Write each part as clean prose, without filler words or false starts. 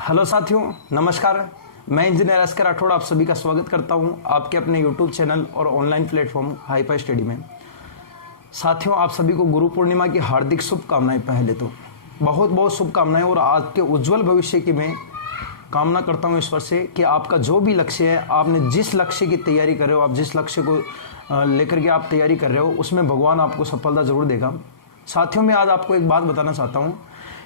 Hello साथियों, नमस्कार। मैं इंजीनियर एस के राठौड़ आप सभी का स्वागत करता हूं आपके अपने यूट्यूब चैनल और ऑनलाइन प्लेटफॉर्म हाईपाई स्टडी में। साथियों, आप सभी को गुरु पूर्णिमा की हार्दिक शुभकामनाएं। पहले तो बहुत बहुत शुभकामनाएं और आज के उज्जवल भविष्य की मैं कामना करता हूं ईश्वर से कि आपका जो भी लक्ष्य है, आपने जिस लक्ष्य की तैयारी कर रहे हो, आप जिस लक्ष्य को लेकर के आप तैयारी कर रहे हो, उसमें भगवान आपको सफलता जरूर देगा। साथियों, मैं आज आपको एक बात बताना चाहता हूं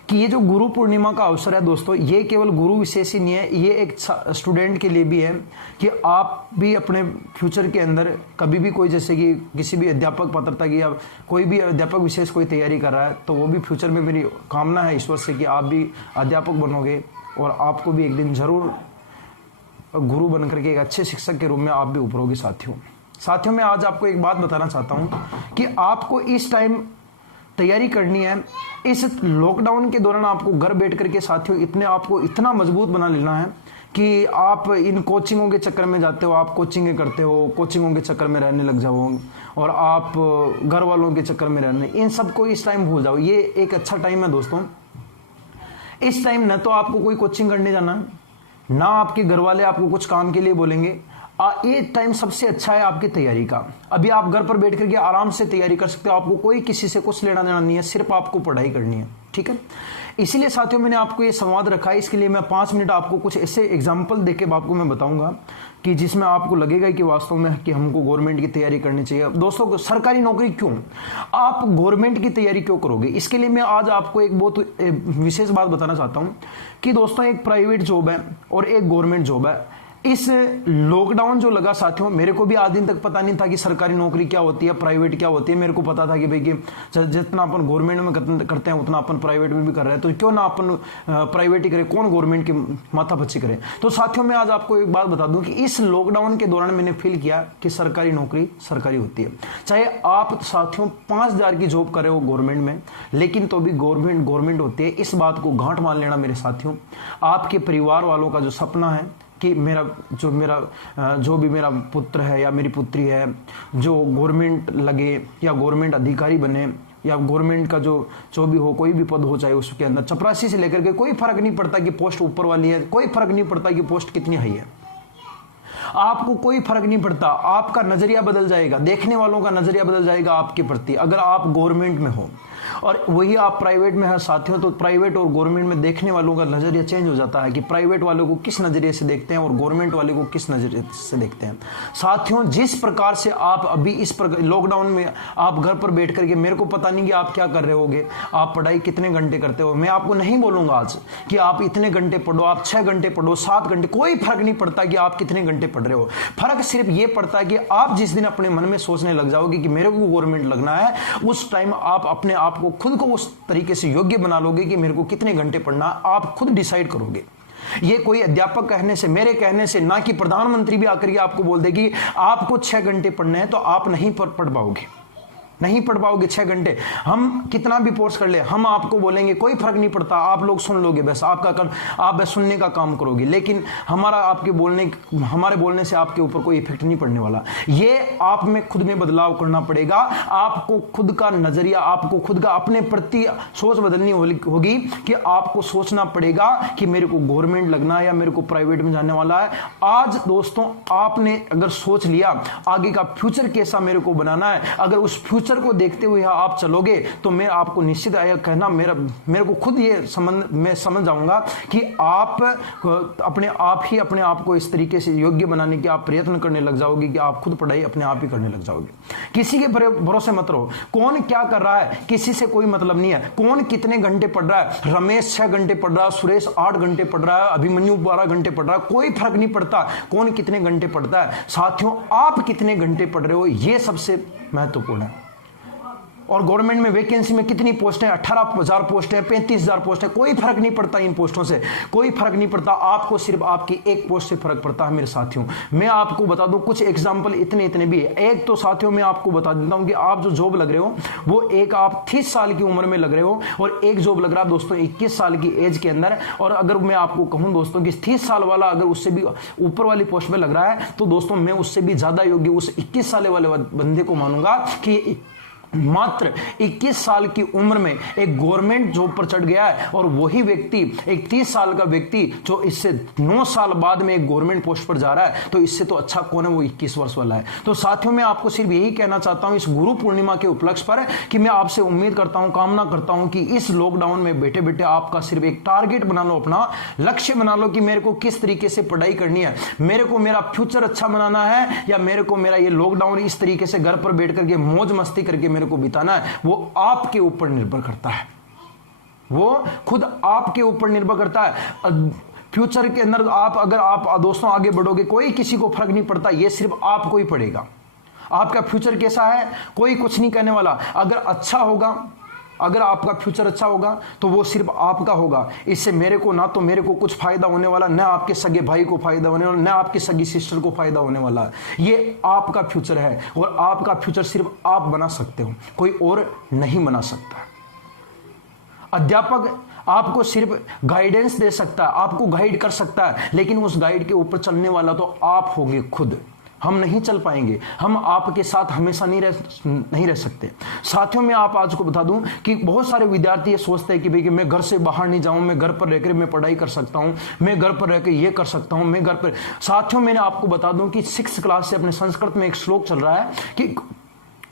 कि ये जो गुरु पूर्णिमा का अवसर है दोस्तों, ये केवल गुरु विशेष ही नहीं है, ये एक स्टूडेंट के लिए भी है कि आप भी अपने फ्यूचर के अंदर कभी भी कोई, जैसे कि किसी भी अध्यापक पात्रता की या कोई भी अध्यापक विशेष कोई तैयारी कर रहा है, तो वो भी फ्यूचर में, मेरी कामना है ईश्वर से कि आप भी अध्यापक बनोगे और आपको भी एक दिन जरूर गुरु बन करके एक अच्छे शिक्षक के रूप में आप भी उभरोगे। साथियों, मैं आज आपको एक बात बताना चाहता हूँ कि आपको इस टाइम तैयारी करनी है। इस लॉकडाउन के दौरान आपको घर बैठ करके साथियों इतने आपको इतना मजबूत बना लेना है कि आप इन कोचिंगों के चक्कर में जाते हो, आप कोचिंगें करते हो, कोचिंगों के चक्कर में रहने लग जाओ और आप घर वालों के चक्कर में रहने, इन सबको इस टाइम भूल जाओ। ये एक अच्छा टाइम है दोस्तों। इस टाइम न तो आपको कोई कोचिंग करने जाना है, ना आपके घर वाले आपको कुछ काम के लिए बोलेंगे। ये टाइम सबसे अच्छा है आपकी तैयारी का। अभी आप घर पर बैठ करके आराम से तैयारी कर सकते हो, आपको कोई किसी से कुछ लेना देना नहीं है, सिर्फ आपको पढ़ाई करनी है। ठीक है, इसीलिए साथियों मैंने आपको ये संवाद रखा है। इसके लिए मैं 5 मिनट आपको कुछ ऐसे एग्जाम्पल देके आपको मैं बताऊंगा कि जिसमें आपको लगेगा कि वास्तव में कि हमको गवर्नमेंट की तैयारी करनी चाहिए। दोस्तों, सरकारी नौकरी क्यों, आप गवर्नमेंट की तैयारी क्यों करोगे, इसके लिए मैं आज आपको एक बहुत विशेष बात बताना चाहता हूं कि दोस्तों, एक प्राइवेट जॉब है और एक गवर्नमेंट जॉब है। इस लॉकडाउन जो लगा साथियों, मेरे को भी आज दिन तक पता नहीं था कि सरकारी नौकरी क्या होती है, प्राइवेट क्या होती है। मेरे को पता था कि भाई कि जितना अपन गवर्नमेंट में करते हैं उतना अपन प्राइवेट में भी कर रहे हैं, तो क्यों ना अपन प्राइवेट ही करें, कौन गवर्नमेंट की माथापच्ची करे। तो साथियों, मैं आज आपको एक बात बता दूं कि इस लॉकडाउन के दौरान मैंने फील किया कि सरकारी नौकरी सरकारी होती है। चाहे आप साथियों 5,000 की जॉब कर रहे हो गवर्नमेंट में, लेकिन तो भी गवर्नमेंट होती है। इस बात को गांठ मान लेना मेरे साथियों। आपके परिवार वालों का जो सपना है कि मेरा जो भी मेरा पुत्र है या मेरी पुत्री है जो गवर्नमेंट लगे या गवर्नमेंट अधिकारी बने या गवर्नमेंट का जो भी हो, कोई भी पद हो, चाहे उसके अंदर चपरासी से लेकर के कोई फर्क नहीं पड़ता कि पोस्ट ऊपर वाली है, कोई फर्क नहीं पड़ता कि पोस्ट कितनी हाई है, आपको कोई फर्क नहीं पड़ता। आपका नजरिया बदल जाएगा, देखने वालों का नजरिया बदल जाएगा आपके प्रति, अगर आप गवर्नमेंट में हो। और वही आप प्राइवेट में है साथियों, तो प्राइवेट और गवर्नमेंट में देखने वालों का नजरिया चेंज हो जाता है कि प्राइवेट वालों को किस नजरिए से देखते हैं और गवर्नमेंट वाले को किस नजरिए से देखते हैं। साथियों, जिस प्रकार से आप अभी इस लॉकडाउन में आप घर पर बैठ करके, मेरे को पता नहीं कि आप क्या कर रहे होगे, आप पढ़ाई कितने घंटे करते हो, मैं आपको नहीं बोलूंगा आज कि आप इतने घंटे पढ़ो, आप 6 घंटे पढ़ो, 7 घंटे, कोई फर्क नहीं पड़ता कि आप कितने घंटे पढ़ रहे हो। फर्क सिर्फ ये पड़ता है कि आप जिस दिन अपने मन में सोचने लग जाओगे कि मेरे को गवर्नमेंट लगना है, उस टाइम आप अपने आप को खुद को उस तरीके से योग्य बना लोगे कि मेरे को कितने घंटे पढ़ना, आप खुद डिसाइड करोगे। ये कोई अध्यापक कहने से, मेरे कहने से, ना कि प्रधानमंत्री भी आकर के आपको बोल देगी आपको 6 घंटे पढ़ने हैं, तो आप नहीं पढ़ पाओगे, नहीं पढ़ पाओगे 6 घंटे। हम कितना भी फोर्स कर ले, हम आपको बोलेंगे कोई फर्क नहीं पड़ता, आप लोग सुन लोगे, बस आप बस सुनने का काम करोगे, लेकिन हमारे बोलने से आपके ऊपर कोई इफेक्ट नहीं पड़ने वाला। ये आप में खुद में बदलाव करना पड़ेगा। आपको खुद का नजरिया, आपको खुद का अपने प्रति सोच बदलनी होगी कि आपको सोचना पड़ेगा कि मेरे को गवर्नमेंट लगना है या मेरे को प्राइवेट में जाने वाला है। आज दोस्तों, आपने अगर सोच लिया आगे का फ्यूचर कैसा मेरे को बनाना है, अगर उस फ्यूचर को देखते हुए आप चलोगे, तो मैं आपको निश्चित कहना, मेरे को खुद ये मैं समझ जाऊंगा कि आप अपने आप को इस तरीके से योग्य बनाने के आप प्रयत्न करने लग जाओगे कि आप खुद पढ़ाई अपने आप ही करने लग जाओगे। किसी के भरोसे मत रहो, कौन क्या कर रहा है किसी से कोई मतलब नहीं है। कौन कितने घंटे पढ़ रहा है, रमेश 6 घंटे पढ़ रहा है, सुरेश 8 घंटे पढ़ रहा है, अभिमन्यु 12 घंटे पढ़ रहा है, कोई फर्क नहीं पड़ता कौन कितने घंटे पढ़ता है। साथियों, आप कितने घंटे पढ़ रहे हो, यह सबसे महत्वपूर्ण है। और गवर्नमेंट में वैकेंसी में कितनी पोस्ट है, 18,000 पोस्ट है, 35,000 पोस्ट है, कोई फर्क नहीं पड़ता इन पोस्टों से, कोई फर्क नहीं पड़ता। आपको सिर्फ आपकी एक पोस्ट से फर्क पड़ता है मेरे साथियों। मैं आपको बता दूं कुछ एग्जांपल इतने भी है। एक तो साथियों मैं आपको बता देता हूं कि आप जो जॉब लग रहे हो वो एक आप 30 साल की उम्र में लग रहे हो और एक जॉब लग रहा है दोस्तों 21 साल की एज के अंदर। और अगर मैं आपको कहूं दोस्तों कि 30 साल वाला अगर उससे भी ऊपर वाली पोस्ट में लग रहा है, तो दोस्तों मैं उससे भी ज्यादा योग्य उस 21 साल वाले बंदे को मानूंगा कि मात्र 21 साल की उम्र में एक गवर्नमेंट जॉब पर चढ़ गया है, और वही व्यक्ति एक 30 साल का व्यक्ति जो इससे 9 साल बाद में एक गवर्नमेंट पोस्ट पर जा रहा है, तो इससे तो अच्छा कौन है, वो 21 वर्ष वाला है। तो साथियों, मैं आपको सिर्फ यही कहना चाहता हूं इस गुरु पूर्णिमा के उपलक्ष्य पर कि मैं आपसे उम्मीद करता हूं, कामना करता हूं कि इस लॉकडाउन में बैठे बैठे आपका सिर्फ एक टारगेट बना लो, अपना लक्ष्य बना लो कि मेरे को किस तरीके से पढ़ाई करनी है, मेरे को मेरा फ्यूचर अच्छा बनाना है, या मेरे को मेरा ये लॉकडाउन इस तरीके से घर पर बैठ करके मौज मस्ती करके मेरे को बिताना है। वो आपके ऊपर निर्भर करता है, वो खुद आपके ऊपर निर्भर करता है। फ्यूचर के अंदर अगर आप दोस्तों आगे बढ़ोगे, कोई किसी को फर्क नहीं पड़ता, ये सिर्फ आपको ही पड़ेगा। आपका फ्यूचर कैसा है कोई कुछ नहीं कहने वाला। अगर अच्छा होगा, अगर आपका फ्यूचर अच्छा होगा तो वो सिर्फ आपका होगा। इससे मेरे को मेरे को कुछ फायदा होने वाला, ना आपके सगे भाई को फायदा होने वाला, ना आपकी सगी सिस्टर को फायदा होने वाला है। ये आपका फ्यूचर है, और आपका फ्यूचर सिर्फ आप बना सकते हो, कोई और नहीं बना सकता। अध्यापक आपको सिर्फ गाइडेंस दे सकता है, आपको गाइड कर सकता है, लेकिन उस गाइड के ऊपर चलने वाला तो आप होगे खुद। हम नहीं चल पाएंगे, हम आपके साथ हमेशा नहीं रह सकते। साथियों, मैं आप आज को बता दूं कि बहुत सारे विद्यार्थी ये सोचते हैं कि भाई कि मैं घर से बाहर नहीं जाऊं, मैं घर पर रहकर मैं पढ़ाई कर सकता हूं, मैं घर पर रहकर ये कर सकता हूं, मैं घर पर। साथियों, मैंने आपको बता दूं कि 6th क्लास से अपने संस्कृत में एक श्लोक चल रहा है कि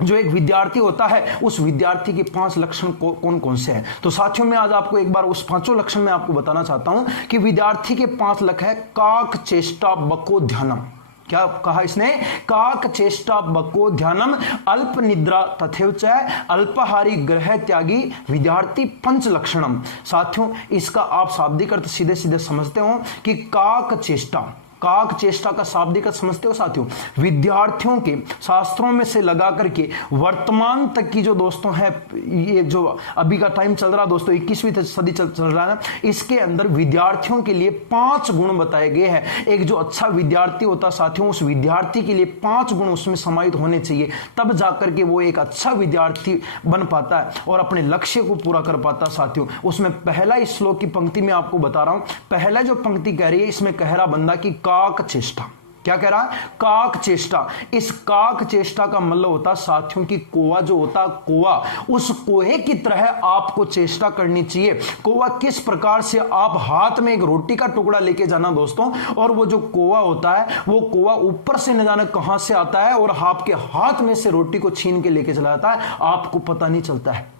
जो एक विद्यार्थी होता है, उस विद्यार्थी के 5 लक्षण कौन कौन से हैं। तो साथियों, मैं आज आपको एक बार उस 5 लक्षण में आपको बताना चाहता हूं कि विद्यार्थी के 5 लक्षण है। काक चेष्टा बको ध्यानम। क्या कहा इसने? काक चेष्टा बको ध्यानम, अल्प निद्रा तथैव च अल्पाहारी ग्रह त्यागी विद्यार्थी 5 लक्षणम। साथियों, इसका आप शाब्दिक अर्थ सीधे सीधे समझते हो कि काक चेष्टा, काक चेष्टा का शाब्दिक अर्थ समझते हो साथियों? विद्यार्थियों के शास्त्रों में से लगा करके वर्तमान तक की जो दोस्तों है, ये जो अभी का टाइम चल रहा दोस्तों, 21वीं सदी चल रहा है, इसके अंदर विद्यार्थियों के लिए 5 गुण बताए गए हैं। एक जो अच्छा विद्यार्थी होता साथियों, उस विद्यार्थी के लिए 5 गुण उसमें समाहित होने चाहिए, तब जाकर के वो एक अच्छा विद्यार्थी बन पाता है और अपने लक्ष्य को पूरा कर पाता है। साथियों, उसमें पहला इस श्लोक की पंक्ति में आपको बता रहा हूं, पहला जो पंक्ति कह रही है, इसमें कह रहा बंदा की काक चेष्टा। क्या कह रहा है? काक चेष्टा। इस काक चेष्टा का मतलब होता है साथियों की कौवा जो होता, कौवा, उस कोहे की तरह आपको चेष्टा करनी चाहिए। कौवा किस प्रकार से, आप हाथ में एक रोटी का टुकड़ा लेके जाना दोस्तों, और वो जो कौवा होता है, वो कौवा ऊपर से न जाने कहां से आता है और आपके हाथ में से रोटी को छीन के लेके चला जाता है, आपको पता नहीं चलता है।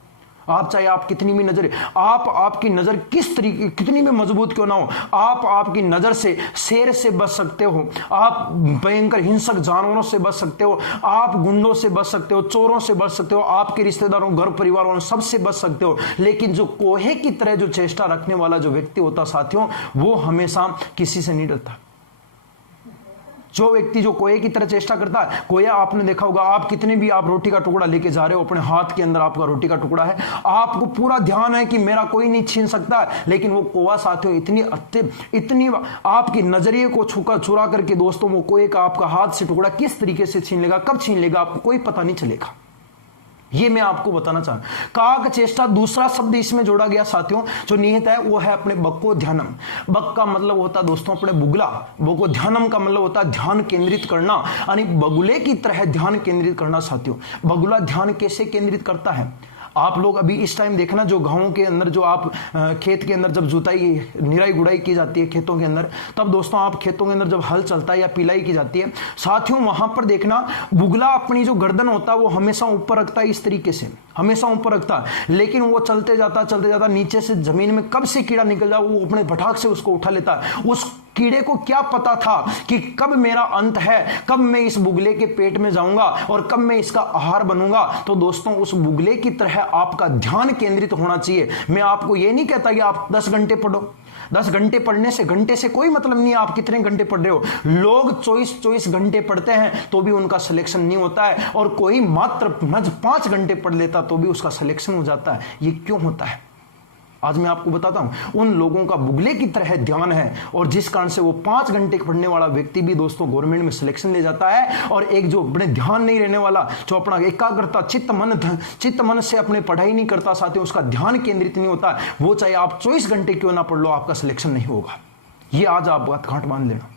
आप चाहे आप कितनी भी नजर, आपकी नजर किस तरीके, कितनी भी मजबूत क्यों ना हो, आपकी नजर से शेर से बच सकते हो, आप भयंकर हिंसक जानवरों से बच सकते हो, आप गुंडों से बच सकते हो, चोरों से बच सकते हो, आपके रिश्तेदारों, घर परिवार वालों सबसे बच सकते हो। लेकिन जो कोहे की तरह जो चेष्टा रखने वाला जो व्यक्ति होता साथियों, वो हमेशा किसी से नहीं डरता। जो व्यक्ति जो कोये की तरह चेष्टा करता है, कोया आपने देखा होगा, आप कितने भी आप रोटी का टुकड़ा लेके जा रहे हो, अपने हाथ के अंदर आपका रोटी का टुकड़ा है, आपको पूरा ध्यान है कि मेरा कोई नहीं छीन सकता, लेकिन वो कौवा साथियों इतनी आपकी नजरिए को चुरा करके दोस्तों, वो कोये का आपका हाथ से टुकड़ा किस तरीके से छीन लेगा, कब छीन लेगा, आपको कोई पता नहीं चलेगा। ये मैं आपको बताना चाह रहा हूं। काक चेष्टा, दूसरा शब्द इसमें जोड़ा गया साथियों जो निहित है, वो है अपने बको ध्यानम। बक का मतलब होता है दोस्तों अपने बुगला, बको ध्यानम का मतलब होता है ध्यान केंद्रित करना, यानी बगुले की तरह ध्यान केंद्रित करना। साथियों, बगुला ध्यान कैसे केंद्रित करता है? आप लोग अभी इस टाइम देखना, जो गांवों के अंदर जो आप खेत के अंदर जब जुताई निराई गुड़ाई की जाती है खेतों के अंदर, तब दोस्तों आप खेतों के अंदर जब हल चलता है या पिलाई की जाती है साथियों, वहां पर देखना बुगला अपनी जो गर्दन होता है वो हमेशा ऊपर रखता है, इस तरीके से हमेशा ऊपर रखता है, लेकिन वो चलते जाता नीचे से जमीन में कब से कीड़ा निकल जाए, वो अपने फटाक से उसको उठा लेता है। उस कीड़े को क्या पता था कि कब मेरा अंत है, कब मैं इस बुगले के पेट में जाऊंगा और कब मैं इसका आहार बनूंगा। तो दोस्तों, उस बुगले की तरह आपका ध्यान केंद्रित होना चाहिए। मैं आपको यह नहीं कहता कि आप 10 घंटे पढ़ो, 10 घंटे पढ़ने से, घंटे से कोई मतलब नहीं है आप कितने घंटे पढ़ रहे हो। लोग 24 घंटे पढ़ते हैं तो भी उनका सिलेक्शन नहीं होता है, और कोई मात्र 5 घंटे पढ़ लेता तो भी उसका सिलेक्शन हो जाता है। ये क्यों होता है? आज मैं आपको बताता हूं। उन लोगों का बुगले की तरह ध्यान है, और जिस कारण से वो 5 घंटे पढ़ने वाला व्यक्ति भी दोस्तों गवर्नमेंट में सिलेक्शन ले जाता है, और एक जो अपने ध्यान नहीं रहने वाला, जो अपना एकाग्रता चित्त मन से अपने पढ़ाई नहीं करता साथियों, उसका ध्यान केंद्रित नहीं होता, वो चाहे आप 24 घंटे क्यों ना पढ़ लो, आपका सिलेक्शन नहीं होगा। ये आज आप बात गांठ बांध लेना।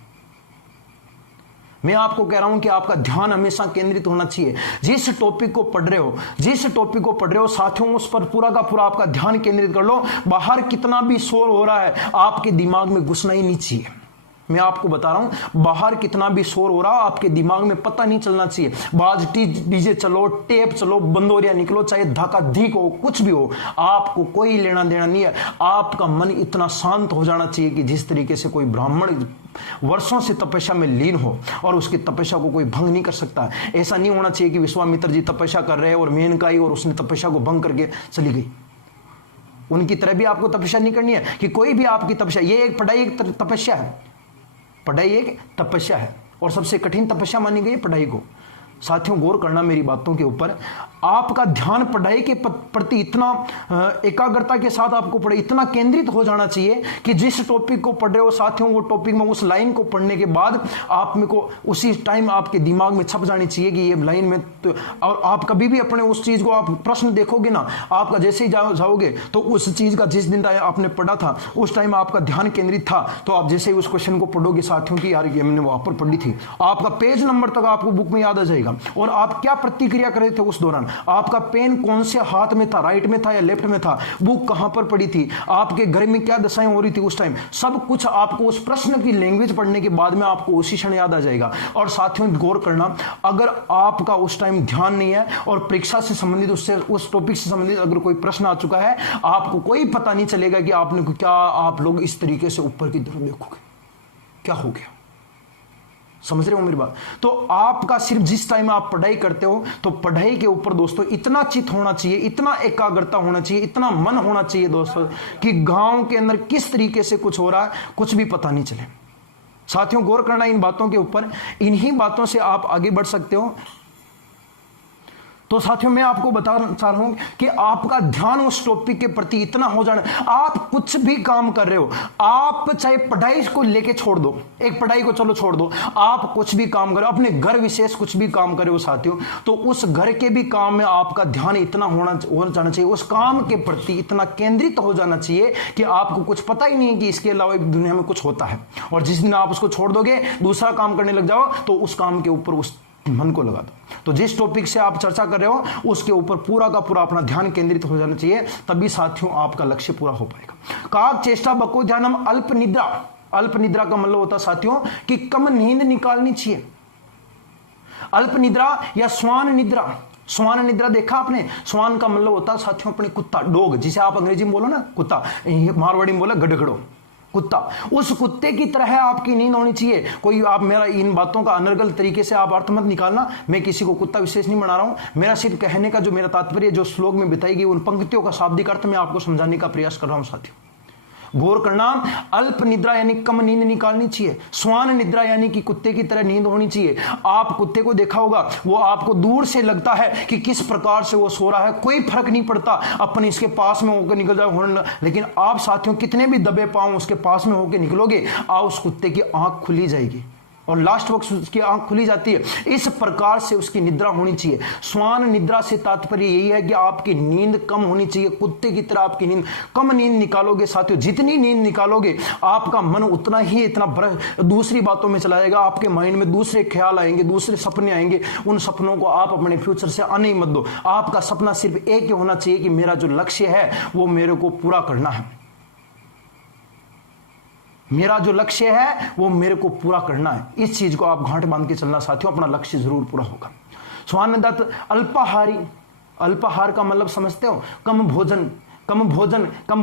मैं आपको कह रहा हूं कि आपका ध्यान हमेशा केंद्रित होना चाहिए। जिस टॉपिक को पढ़ रहे हो साथियों, उस पर पूरा का पूरा आपका ध्यान केंद्रित कर लो। बाहर कितना भी शोर हो रहा है आपके दिमाग में घुसना ही नहीं चाहिए। मैं आपको बता रहा हूं, बाहर कितना भी शोर हो रहा है आपके दिमाग में पता नहीं चलना चाहिए। बाज डीजे चलो, टेप चलो, बंदोरिया निकलो, चाहे धक्का धीक हो, कुछ भी हो, आपको कोई लेना देना नहीं है। आपका मन इतना शांत हो जाना चाहिए कि जिस तरीके से कोई ब्राह्मण वर्षों से तपस्या में लीन हो और उसकी तपस्या को कोई भंग नहीं कर सकता। ऐसा नहीं होना चाहिए कि विश्वामित्र जी तपस्या कर रहे हैं और मेनका आई और उसने तपस्या को भंग करके चली गई। उनकी तरह भी आपको तपस्या नहीं करनी है कि कोई भी आपकी तपस्या, ये एक पढ़ाई एक तपस्या है, पढ़ाई एक तपस्या है और सबसे कठिन तपस्या मानी गई पढ़ाई को। साथियों गौर करना मेरी बातों के ऊपर। आपका ध्यान पढ़ाई के प्रति इतना एकाग्रता के साथ आपको पढ़े, इतना केंद्रित हो जाना चाहिए कि जिस टॉपिक को पढ़ रहे हो साथियों, वो टॉपिक में उस लाइन को पढ़ने के बाद आप में को उसी टाइम आपके दिमाग में छप जानी चाहिए कि ये लाइन में तो, और आप कभी भी अपने उस चीज को आप प्रश्न देखोगे ना, आपका जैसे ही जाओगे तो उस चीज का जिस दिन आपने पढ़ा था उस टाइम आपका ध्यान केंद्रित था, तो आप जैसे ही उस क्वेश्चन को पढ़ोगे साथियों की यार ये मैंने वहां पर पढ़ी थी, आपका पेज नंबर तक आपको बुक में याद आ जाएगा। और आप क्या प्रतिक्रिया कर रहे थे उस दौरान, आपका पेन कौन से हाथ में था, राइट में था या लेफ्ट में था, बुक कहां पर पड़ी थी, आपके घर में क्या दशाएं हो रही थी उस टाइम, सब कुछ आपको उस प्रश्न की लैंग्वेज पढ़ने के बाद में आपको उसी क्षण याद आ जाएगा। और साथियों गौर करना, अगर आपका उस टाइम ध्यान नहीं है और परीक्षा से संबंधित उससे उस टॉपिक से संबंधित अगर कोई प्रश्न आ चुका है, आपको कोई पता नहीं चलेगा कि आपने क्या, आप लोग इस तरीके से ऊपर की तरफ देखोगे क्या हो गया। समझ रहे हो मेरी बात। तो आपका सिर्फ जिस टाइम आप पढ़ाई करते हो तो पढ़ाई के ऊपर दोस्तों इतना चित होना चाहिए, इतना एकाग्रता होना चाहिए, इतना मन होना चाहिए दोस्तों कि गांव के अंदर किस तरीके से कुछ हो रहा है कुछ भी पता नहीं चले। साथियों गौर करना इन बातों के ऊपर, इन्हीं बातों से आप आगे बढ़ सकते हो। तो साथियों मैं आपको बताना चाह रहा हूं कि आपका ध्यान उस टॉपिक के प्रति इतना हो जाना, आप कुछ भी काम कर रहे हो, आप चाहे पढ़ाई को लेके छोड़ दो, एक पढ़ाई को चलो छोड़ दो, आप कुछ भी काम करो, अपने घर विशेष कुछ भी काम करे हो साथियों, तो उस घर के भी काम में आपका ध्यान इतना हो जाना चाहिए, उस काम के प्रति इतना केंद्रित हो जाना चाहिए कि आपको कुछ पता ही नहीं है कि इसके अलावा दुनिया में कुछ होता है। और जिस दिन आप उसको छोड़ दोगे, दूसरा काम करने लग जाओ, तो उस काम के ऊपर उस मन को लगा दो। तो जिस टॉपिक से आप चर्चा कर रहे हो उसके ऊपर पूरा का पूरा अपना ध्यान केंद्रित हो जाना चाहिए, तभी साथियों आपका लक्ष्य पूरा हो पाएगा। काक चेष्टा बको ध्यानम अल्प निद्रा। अल्प निद्रा का मतलब होता साथियों कि कम नींद निकालनी चाहिए। अल्प निद्रा या स्वान निद्रा, स्वान निद्रा देखा आपने, स्वान का मतलब होता साथियों अपने कुत्ता, डॉग, जिसे आप अंग्रेजी में बोलो ना कुत्ता, मारवाड़ी में बोला गड़गड़ो, कुत्ता, उस कुत्ते की तरह आपकी नींद होनी चाहिए। कोई आप मेरा इन बातों का अनर्गल तरीके से आप अर्थ मत निकालना, मैं किसी को कुत्ता विशेष नहीं बना रहा हूं, मेरा सिर्फ कहने का जो मेरा तात्पर्य जो श्लोक में बताई गई उन पंक्तियों का शाब्दिक अर्थ मैं आपको समझाने का प्रयास कर रहा हूं साथियों। गौर करना, अल्प निद्रा यानी कम नींद निकालनी चाहिए, स्वान निद्रा यानी कि कुत्ते की तरह नींद होनी चाहिए। आप कुत्ते को देखा होगा, वो आपको दूर से लगता है कि किस प्रकार से वो सो रहा है, कोई फर्क नहीं पड़ता, अपन इसके पास में होकर निकल जाओ, लेकिन आप साथियों कितने भी दबे पांव उसके पास में होकर निकलोगे, उस कुत्ते की आंख खुली जाएगी और लास्ट वक्त उसकी आंख खुली जाती है। इस प्रकार से उसकी निद्रा होनी चाहिए। स्वान निद्रा से तात्पर्य यही है कि आपकी नींद कम होनी चाहिए, कुत्ते की तरह आपकी नींद कम नींद निकालोगे साथियों, जितनी नींद निकालोगे आपका मन उतना ही इतना दूसरी बातों में चला जाएगा, आपके माइंड में दूसरे ख्याल आएंगे, दूसरे सपने आएंगे, उन सपनों को आप अपने फ्यूचर से आने ही मत दो। आपका सपना सिर्फ एक ही होना चाहिए कि मेरा जो लक्ष्य है वो मेरे को पूरा करना है, मेरा जो लक्ष्य है वो मेरे को पूरा करना है। इस चीज को आप गांठ बांध के चलना साथियों, अपना लक्ष्य जरूर पूरा होगा। स्वान दत्त अल्पाहारी, अल्पाहार का मतलब समझते हो, कम भोजन। कम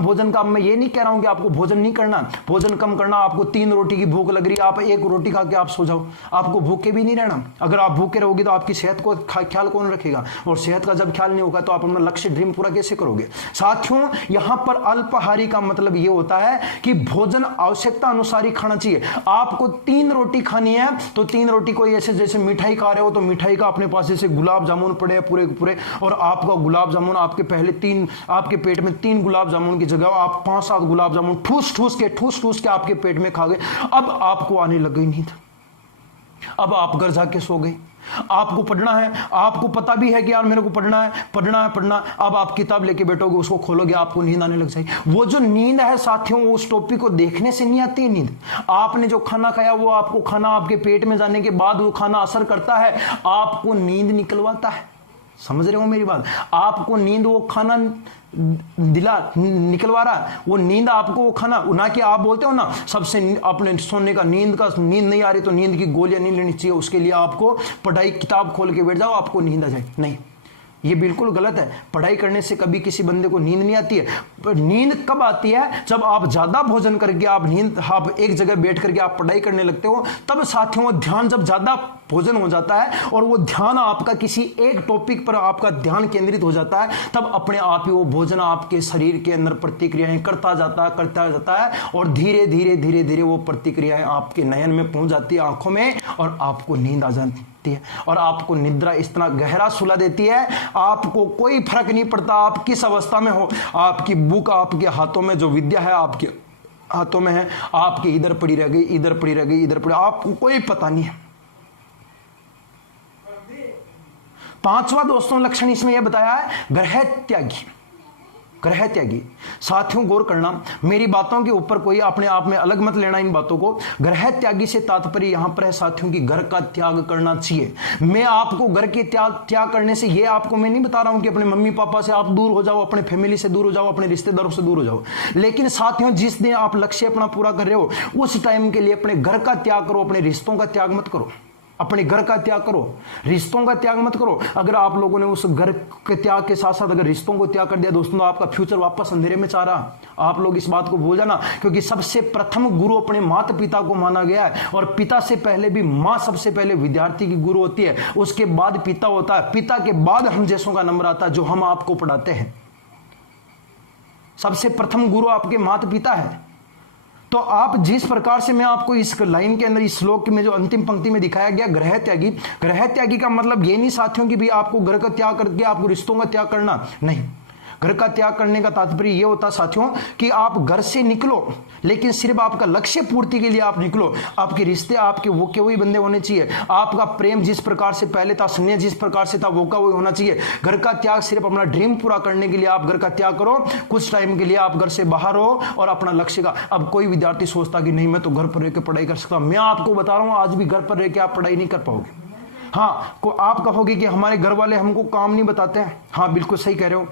भोजन का मैं ये नहीं कह रहा हूं कि आपको भोजन नहीं करना, भोजन कम करना, आपको 3 रोटी की भूख लग रही है, आप 1 रोटी खा के आप सो जाओ, आपको भूखे भी नहीं रहना। अगर आप भूखे रहोगे तो आपकी सेहत को ख्याल कौन रखेगा, और सेहत का जब ख्याल नहीं होगा तो आप अपना लक्ष्य ड्रीम पूरा कैसे करोगे। साथियों यहां पर अल्पाहारी का मतलब ये होता है कि भोजन आवश्यकता अनुसार ही खाना चाहिए। आपको 3 रोटी खानी है तो 3 रोटी को ऐसे जैसे मिठाई खा रहे हो तो मिठाई का अपने पास जैसे गुलाब जामुन पड़े हैं पूरे पूरे, और आपका गुलाब जामुन आपके पहले 3 आपके पेट में 3 गुलाब जामुन की जगह आप 5-7 गुलाब जामुन ठूस ठूस के आपके पेट में खा गए। अब आपको आने लग गई नींद, अब आप घर जाके सो गए, आपको पढ़ना है, आपको पता भी है कि यार मेरे को पढ़ना है पढ़ना है पढ़ना है, अब आप किताब लेके बैठोगे, उसको खोलोगे, आपको नींद आने लग जाएगी। वो जो नींद है साथियों, वो उस टॉपिक को देखने से नहीं आती है नींद। आपने जो खाना खाया वो आपको खाना आपके पेट में जाने के बाद वो खाना असर करता है, आपको नींद निकलवाता है। समझ रहे हो मेरी बात? आपको नींद वो खाना निकलवा रहा है, वो नींद आपको वो खाना, ना कि आप बोलते हो ना सबसे अपने सोने का नींद नहीं आ रही तो नींद की गोलियां नहीं लेनी चाहिए, उसके लिए आपको पढ़ाई किताब खोल के बैठ जाओ आपको नींद आ जाए। नहीं, ये बिल्कुल गलत है। पढ़ाई करने से कभी किसी बंदे को नींद नहीं आती है। पर नींद कब आती है? जब आप ज्यादा भोजन करके आप एक जगह बैठ करके आप पढ़ाई करने लगते हो, तब साथियों ध्यान, जब ज्यादा भोजन हो जाता है और वो ध्यान आपका किसी एक टॉपिक पर आपका ध्यान केंद्रित हो जाता है, तब अपने आप ही वो भोजन आपके शरीर के अंदर प्रतिक्रियाएं करता जाता है और धीरे धीरे वो प्रतिक्रियाएं आपके नयन में पहुंच जाती है, आंखों में, और आपको नींद आ जाती है और आपको निद्रा इतना गहरा सुला देती है, आपको कोई फर्क नहीं पड़ता आप किस अवस्था में हो। आपकी बुक आपके हाथों में, जो विद्या है आपके हाथों में है, आपके इधर पड़ी रह गई, आपको कोई पता नहीं है। पांचवा दोस्तों लक्षण इसमें यह बताया है, ग्रह त्यागी। साथियों गौर करना, मेरी बातों के ऊपर कोई अपने आप में अलग मत लेना इन बातों को। ग्रह त्यागी से तात्पर्य यहां पर है साथियों की घर का त्याग करना चाहिए। मैं आपको घर के त्याग करने से, ये आपको मैं नहीं बता रहा हूं कि अपने मम्मी पापा से आप दूर हो जाओ, अपने फैमिली से दूर हो जाओ, अपने रिश्तेदारों से दूर हो जाओ, लेकिन साथियों जिस दिन आप लक्ष्य अपना पूरा कर रहे हो उस टाइम के लिए अपने घर का त्याग करो, अपने रिश्तों का त्याग मत करो। अपने घर का त्याग करो, रिश्तों का त्याग मत करो। अगर आप लोगों ने उस घर के त्याग के साथ साथ अगर रिश्तों को त्याग कर दिया दोस्तों, तो आपका फ्यूचर वापस अंधेरे में जा रहा। आप लोग इस बात को भूल जाना, क्योंकि सबसे प्रथम गुरु अपने माता पिता को माना गया है, और पिता से पहले भी मां सबसे पहले विद्यार्थी की गुरु होती है, उसके बाद पिता होता है, पिता के बाद हम जैसों का नंबर आता है जो हम आपको पढ़ाते हैं। सबसे प्रथम गुरु आपके माता पिता है। तो आप जिस प्रकार से, मैं आपको इस लाइन के अंदर, इस श्लोक में जो अंतिम पंक्ति में दिखाया गया ग्रह त्यागी का मतलब ये नहीं साथियों कि भी आपको घर का त्याग करके आपको रिश्तों का त्याग करना, नहीं। घर का त्याग करने का तात्पर्य यह होता साथियों कि आप घर से निकलो, लेकिन सिर्फ आपका लक्ष्य पूर्ति के लिए आप निकलो। आपके रिश्ते आपके वो के वही बंदे होने चाहिए, आपका प्रेम जिस प्रकार से पहले था, स्नेह जिस प्रकार से था, वो का वही होना चाहिए। घर का त्याग सिर्फ अपना ड्रीम पूरा करने के लिए आप घर का त्याग करो, कुछ टाइम के लिए आप घर से बाहर हो और अपना लक्ष्य का। अब कोई विद्यार्थी सोचता कि नहीं मैं तो घर पर रहकर पढ़ाई कर सकता हूं, मैं आपको बता रहा हूं आज भी घर पर रहकर आप पढ़ाई नहीं कर पाओगे। हाँ, को आप कहोगे कि हमारे घर वाले हमको काम नहीं बताते हैं, हाँ बिल्कुल सही कह रहे हो,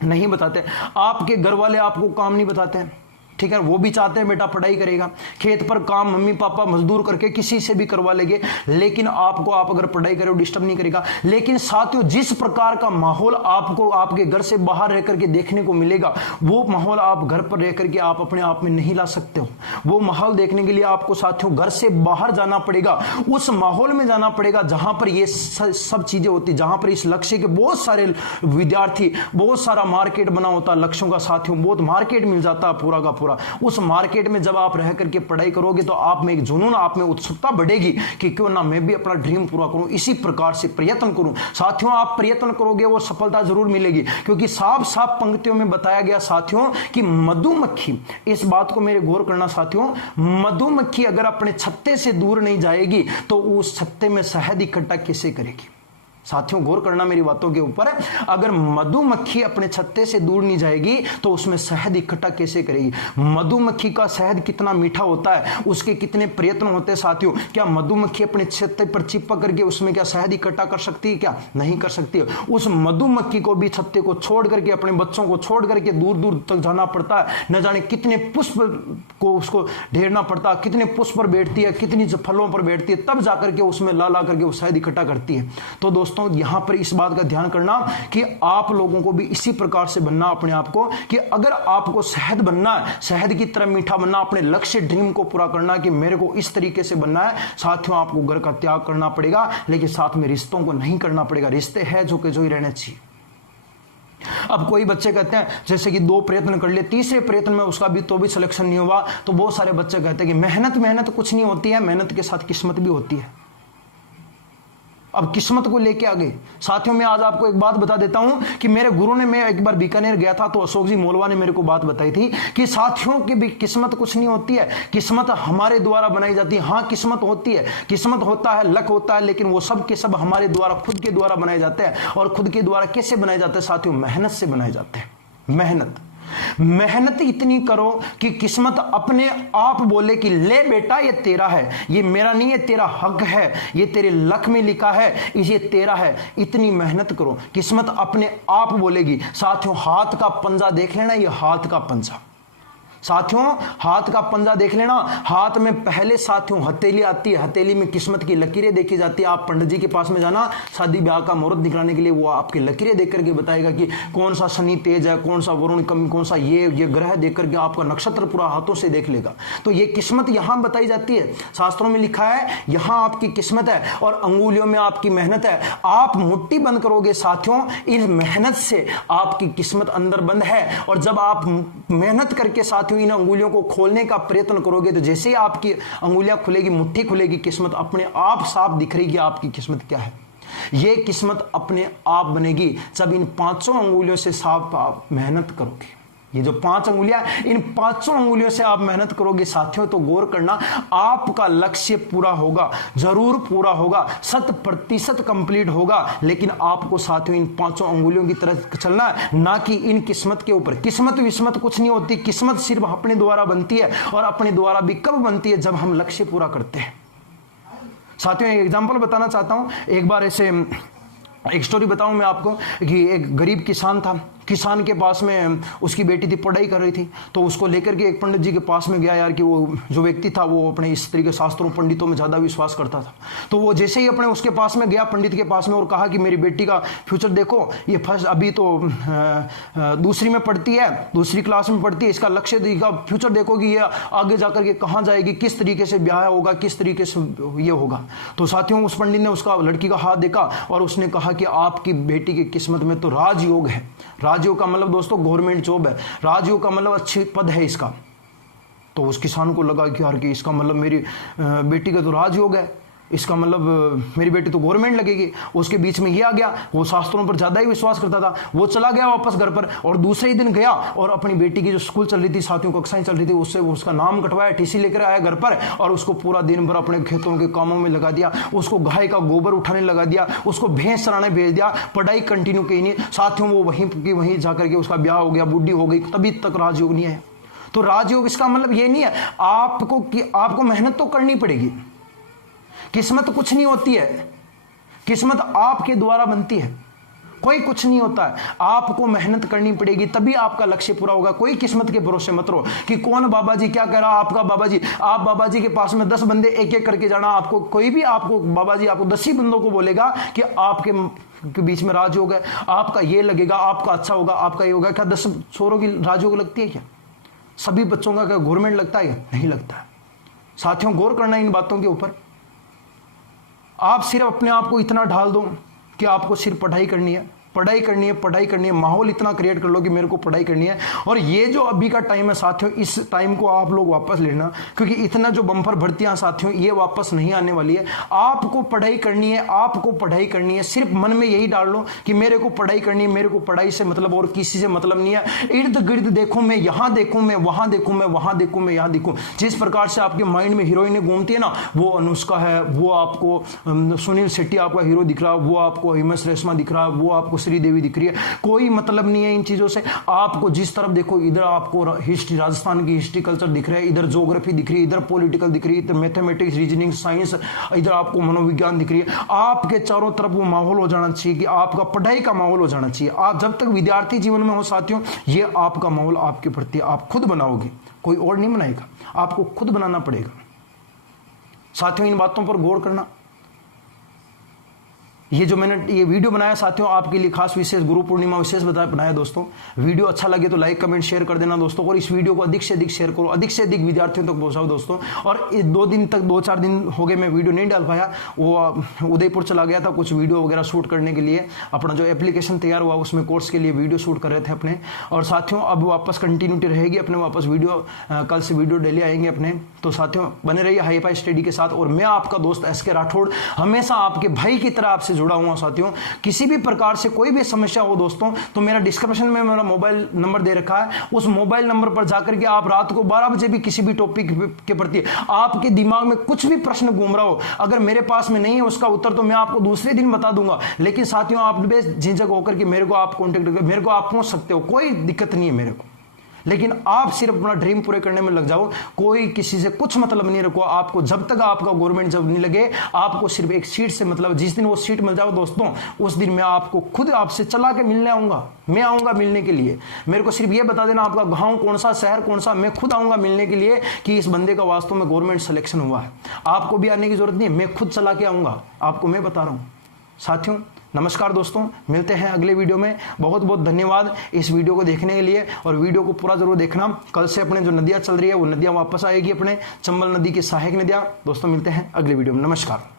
नहीं बताते। आपके घर वाले आपको काम नहीं बताते हैं, ठीक है, वो भी चाहते हैं बेटा पढ़ाई करेगा, खेत पर काम मम्मी पापा मजदूर करके किसी से भी करवा लेंगे, लेकिन आपको, आप अगर पढ़ाई करो डिस्टर्ब नहीं करेगा। लेकिन साथियों जिस प्रकार का माहौल आपको आपके घर से बाहर रह करके देखने को मिलेगा, वो माहौल आप घर पर रह करके आप अपने आप में नहीं ला सकते हो। वो माहौल देखने के लिए आपको साथियों घर से बाहर जाना पड़ेगा, उस माहौल में जाना पड़ेगा जहां पर ये सब चीजें होती, जहां पर इस लक्ष्य के बहुत सारे विद्यार्थी, बहुत सारा मार्केट बना होता लक्ष्यों का साथियों, बहुत मार्केट मिल जाता पूरा का पूरा। उस मार्केट में जब आप रह करके पढ़ाई करोगे तो आप में एक जुनून, आप में उत्सुकता बढ़ेगी कि क्यों ना मैं भी अपना ड्रीम पूरा करूं, इसी प्रकार से प्रयत्न करूं। साथियों आप प्रयत्न करोगे वो सफलता जरूर मिलेगी, क्योंकि साफ साफ पंक्तियों में बताया गया साथियों कि मधुमक्खी, इस बात को मेरे गौर करना साथियों, मधुमक्खी अगर अपने छत्ते से दूर नहीं जाएगी तो उस छत्ते में शहद इकट्ठा कैसे करेगी। साथियों गौर करना मेरी बातों के ऊपर, अगर मधुमक्खी अपने छत्ते से दूर नहीं जाएगी तो उसमें शहद इकट्ठा कैसे करेगी। मधुमक्खी का शहद कितना मीठा होता है, उसके कितने प्रयत्न होते हैं साथियों। क्या मधुमक्खी अपने छत्ते पर चिपक करके उसमें क्या शहद इकट्ठा कर सकती है? क्या नहीं कर सकती है। उस मधुमक्खी को भी छत्ते को छोड़ करके, अपने बच्चों को छोड़ करके दूर दूर तक जाना पड़ता है, न जाने कितने पुष्प को उसको ढेरना पड़ता है, कितने पुष्प पर बैठती है, कितनी फलों पर बैठती है, तब जाकर के उसमें ला ला करके वो शहद इकट्ठा करती है। तो दोस्तों यहां पर इस बात का ध्यान करना कि आप लोगों को भी इसी प्रकार से बनना अपने आप को, कि अगर आपको शहद बनना है, शहद की तरह मीठा बनना, अपने लक्ष्य ड्रीम को पूरा करना कि मेरे को इस तरीके से बनना है, साथियों आपको घर का त्याग करना पड़ेगा, लेकिन साथ में रिश्तों को नहीं करना पड़ेगा। रिश्ते हैं जो कि जो ही रहने चाहिए। अब कोई बच्चे कहते हैं जैसे कि 2 प्रयत्न कर लिए, तीसरे प्रयत्न में उसका भी तो भी सिलेक्शन नहीं हुआ, तो बहुत सारे बच्चे कहते हैं कि मेहनत कुछ नहीं होती है, मेहनत के साथ किस्मत भी होती है। अब किस्मत को लेके आ गए। साथियों मैं आज आपको एक बात बता देता हूं कि मेरे गुरु ने, मैं एक बार बीकानेर गया था तो अशोक जी मोलवा ने मेरे को बात बताई थी कि साथियों की भी किस्मत कुछ नहीं होती है, किस्मत हमारे द्वारा बनाई जाती है। हाँ किस्मत होती है, किस्मत होता है, लक होता है, लेकिन वो सब के सब हमारे द्वारा, खुद के द्वारा बनाए जाते हैं। और खुद के द्वारा कैसे बनाए जाते हैं साथियों? मेहनत से बनाए जाते हैं। मेहनत इतनी करो कि किस्मत अपने आप बोले कि ले बेटा ये तेरा है, ये मेरा नहीं है, तेरा हक है, ये तेरे लक में लिखा है, ये तेरा है। इतनी मेहनत करो, किस्मत अपने आप बोलेगी। साथियों हाथ का पंजा देख लेना, ये हाथ का पंजा, साथियों हाथ का पंजा देख लेना। हाथ में पहले साथियों हथेली आती है, हथेली में किस्मत की लकीरें देखी जाती है। आप पंडित जी के पास में जाना शादी ब्याह का मुहूर्त दिखाने के लिए, वो आपकी लकीरें देख करके बताएगा कि कौन सा शनि तेज है, कौन सा वरुण कम, कौन सा ये ग्रह देख करके आपका नक्षत्र पूरा हाथों से देख लेगा। तो ये किस्मत यहां बताई जाती है, शास्त्रों में लिखा है यहां आपकी किस्मत है और अंगुलियों में आपकी मेहनत है। आप मुट्ठी बंद करोगे साथियों, इस मेहनत से आपकी किस्मत अंदर बंद है। और जब आप मेहनत करके साथियों इन अंगुलियों को खोलने का प्रयत्न करोगे तो जैसे ही आपकी अंगुलियां खुलेगी, मुट्ठी खुलेगी, किस्मत अपने आप साफ दिख रही है आपकी किस्मत क्या है। यह किस्मत अपने आप बनेगी जब इन पांचों अंगुलियों से साफ आप मेहनत करोगे। ये जो 5 अंगुलियां, इन 5 अंगुलियों से आप मेहनत करोगे साथियों, तो गौर करना आपका लक्ष्य पूरा होगा, जरूर पूरा होगा, 100% कंप्लीट होगा। लेकिन आपको साथियों इन 5 अंगुलियों की तरफ चलना है, ना कि इन किस्मत के ऊपर। किस्मत विस्मत कुछ नहीं होती, किस्मत सिर्फ अपने द्वारा बनती है। और अपने द्वारा भी कब बनती है? जब हम लक्ष्य पूरा करते हैं। साथियों एक एग्जाम्पल बताना चाहता हूं। एक बार ऐसे एक स्टोरी बताऊं मैं आपको कि एक गरीब किसान था। किसान के पास में उसकी बेटी थी, पढ़ाई कर रही थी, तो उसको लेकर के एक पंडित जी के पास में गया यार कि वो जो व्यक्ति था वो अपने इस तरीके शास्त्रों पंडितों में ज़्यादा विश्वास करता था। तो वो जैसे ही अपने उसके पास में गया पंडित के पास में और कहा कि मेरी बेटी का फ्यूचर देखो, ये फर्स्ट अभी तो दूसरी में पढ़ती है, दूसरी क्लास में पढ़ती है, इसका लक्ष्य का फ्यूचर देखो कि ये आगे जाकर के कहाँ जाएगी, किस तरीके से ब्याह होगा, किस तरीके से ये होगा। तो साथियों उस पंडित ने उसका लड़की का हाथ देखा और उसने कहा कि आपकी बेटी की किस्मत में तो राजयोग है। राजयोग का मतलब दोस्तों गवर्नमेंट जॉब है, राजयोग का मतलब अच्छी पद है इसका। तो उस किसान को लगा कि यार कि इसका मतलब मेरी बेटी का तो राजयोग है, इसका मतलब मेरी बेटी तो गवर्नमेंट लगेगी। उसके बीच में ये आ गया, वो शास्त्रों पर ज्यादा ही विश्वास करता था। वो चला गया वापस घर पर और दूसरे ही दिन गया और अपनी बेटी की जो स्कूल चल रही थी, साथियों कक्षाएं चल रही थी, उससे उसका नाम कटवाया, टीसी लेकर आया घर पर और उसको पूरा दिन भर अपने खेतों के कामों में लगा दिया। उसको गाय का गोबर उठाने लगा दिया, उसको भैंस चराने भेज दिया, पढ़ाई कंटिन्यू की नहीं। साथियों वो वहीं जाकर के उसका ब्याह हो गया, बुढ़ी हो गई, तभी तक राजयोग नहीं है। तो राजयोग इसका मतलब ये नहीं है आपको मेहनत तो करनी पड़ेगी। किस्मत कुछ नहीं होती है, किस्मत आपके द्वारा बनती है, कोई कुछ नहीं होता है। आपको मेहनत करनी पड़ेगी तभी आपका लक्ष्य पूरा होगा। कोई किस्मत के भरोसे मत रहो कि कौन बाबा जी क्या कह रहा, आपका बाबा जी, आप बाबा जी के पास में 10 बंदे एक एक करके जाना। आपको कोई भी आपको बाबा जी आपको 10 ही बंदों को बोलेगा कि आपके बीच में राजयोग है, आपका ये लगेगा, आपका अच्छा होगा, आपका ये होगा। क्या 10 छोरों की राजयोग लगती है क्या? सभी बच्चों का क्या गवर्नमेंट लगता है? नहीं लगता है। साथियों गौर करना इन बातों के ऊपर। आप सिर्फ अपने आप को इतना ढाल दो कि आपको सिर्फ पढ़ाई करनी है, पढ़ाई करनी है, पढ़ाई करनी है। माहौल इतना क्रिएट कर लो कि मेरे को पढ़ाई करनी है। और ये जो अभी का टाइम है साथियों, इस टाइम को आप लोग वापस लेना, क्योंकि इतना जो बम्पर भर्तियां साथियों ये वापस नहीं आने वाली है। आपको पढ़ाई करनी है, आपको पढ़ाई करनी है। सिर्फ मन में यही डाल लो कि मेरे को पढ़ाई करनी है, मेरे को पढ़ाई से मतलब और किसी से मतलब नहीं है। इर्द गिर्द देखो, मैं यहाँ देखूं, मैं वहां देखूं, मैं वहां देखूं, मैं यहाँ देखूं। जिस प्रकार से आपके माइंड में हीरोइनें घूमती है ना, वो अनुष्का है, वो आपको सुनील शेट्टी आपका हीरो दिख रहा है, वो आपको हिमेश रेशमा दिख रहा है, वो आपको श्रीदेवी दिख रही है। कोई मतलब नहीं है इन चीजों से। आपको जिस तरफ देखो, इधर आपको हिस्ट्री, राजस्थान की हिस्ट्री कल्चर दिख रहा है, इधर ज्योग्राफी दिख रही है, इधर पॉलिटिकल दिख रही है, इधर मैथमेटिक्स, रीजनिंग, साइंस, इधर आपको मनोविज्ञान दिख रही है। आपके चारों तरफ वो माहौल हो जाना चाहिए कि आपका पढ़ाई का माहौल हो जाना चाहिए। आप जब तक विद्यार्थी जीवन में हो साथियों, ये आपका माहौल आपके प्रति आप खुद बनाओगे, कोई और नहीं बनाएगा, आपको खुद बनाना पड़ेगा। साथियों इन बातों पर गौर करना। ये जो मैंने ये वीडियो बनाया साथियों आपके लिए खास विशेष गुरु पूर्णिमा विशेष बनाया दोस्तों। वीडियो अच्छा लगे तो लाइक कमेंट शेयर कर देना दोस्तों, और इस वीडियो को अधिक से अधिक शेयर करो, अधिक से अधिक विद्यार्थियों तक पहुंचाओ दोस्तों। और 2-4 दिन हो गए मैं वीडियो नहीं डाल पाया, वो उदयपुर चला गया था कुछ वीडियो वगैरह शूट करने के लिए, अपना जो एप्लीकेशन तैयार हुआ उसमें कोर्स के लिए वीडियो शूट कर रहे थे अपने। और साथियों अब वापस कंटिन्यूटी रहेगी अपने, वापस वीडियो कल से वीडियो डेली आएंगे अपने। तो साथियों बने रहिए हाई फाई स्टडी के साथ, और मैं आपका दोस्त SK राठौड़ हमेशा आपके भाई की तरह आपसे जुड़ा हुआ साथियों। किसी भी प्रकार से कोई भी समस्या हो दोस्तों तो मेरा डिस्क्रिप्शन में मेरा मोबाइल नंबर दे रखा है, उस मोबाइल नंबर पर जाकर के आप रात को 12 बजे भी किसी भी टॉपिक के प्रति आपके दिमाग में कुछ भी प्रश्न घूम रहा हो, अगर मेरे पास में नहीं है उसका उत्तर तो मैं आपको दूसरे दिन बता दूंगा। लेकिन साथियों आप बेझिझक होकर के मेरे को आप कॉन्टेक्ट करके मेरे को आप पहुंच सकते हो, कोई दिक्कत नहीं है मेरे को। लेकिन आप सिर्फ अपना ड्रीम पूरे करने में लग जाओ, कोई किसी से कुछ मतलब नहीं रखो। आपको जब तक आपका गवर्नमेंट जॉब नहीं लगे, आपको सिर्फ एक सीट से मतलब, जिस दिन वो सीट मिल जाओ दोस्तों उस दिन मैं आपको खुद आपसे चला के मिलने आऊंगा, मैं आऊंगा मिलने के लिए। मेरे को सिर्फ ये बता देना आपका गांव कौन सा, शहर कौन सा, मैं खुद आऊंगा मिलने के लिए कि इस बंदे का वास्तव में गवर्नमेंट सिलेक्शन हुआ है। आपको भी आने की जरूरत नहीं है, मैं खुद चला के आऊंगा, आपको मैं बता रहा हूं। साथियों नमस्कार दोस्तों, मिलते हैं अगले वीडियो में। बहुत बहुत धन्यवाद इस वीडियो को देखने के लिए, और वीडियो को पूरा जरूर देखना। कल से अपने जो नदियां चल रही है वो नदियां वापस आएगी अपने, चंबल नदी की सहायक नदियां। दोस्तों मिलते हैं अगले वीडियो में, नमस्कार।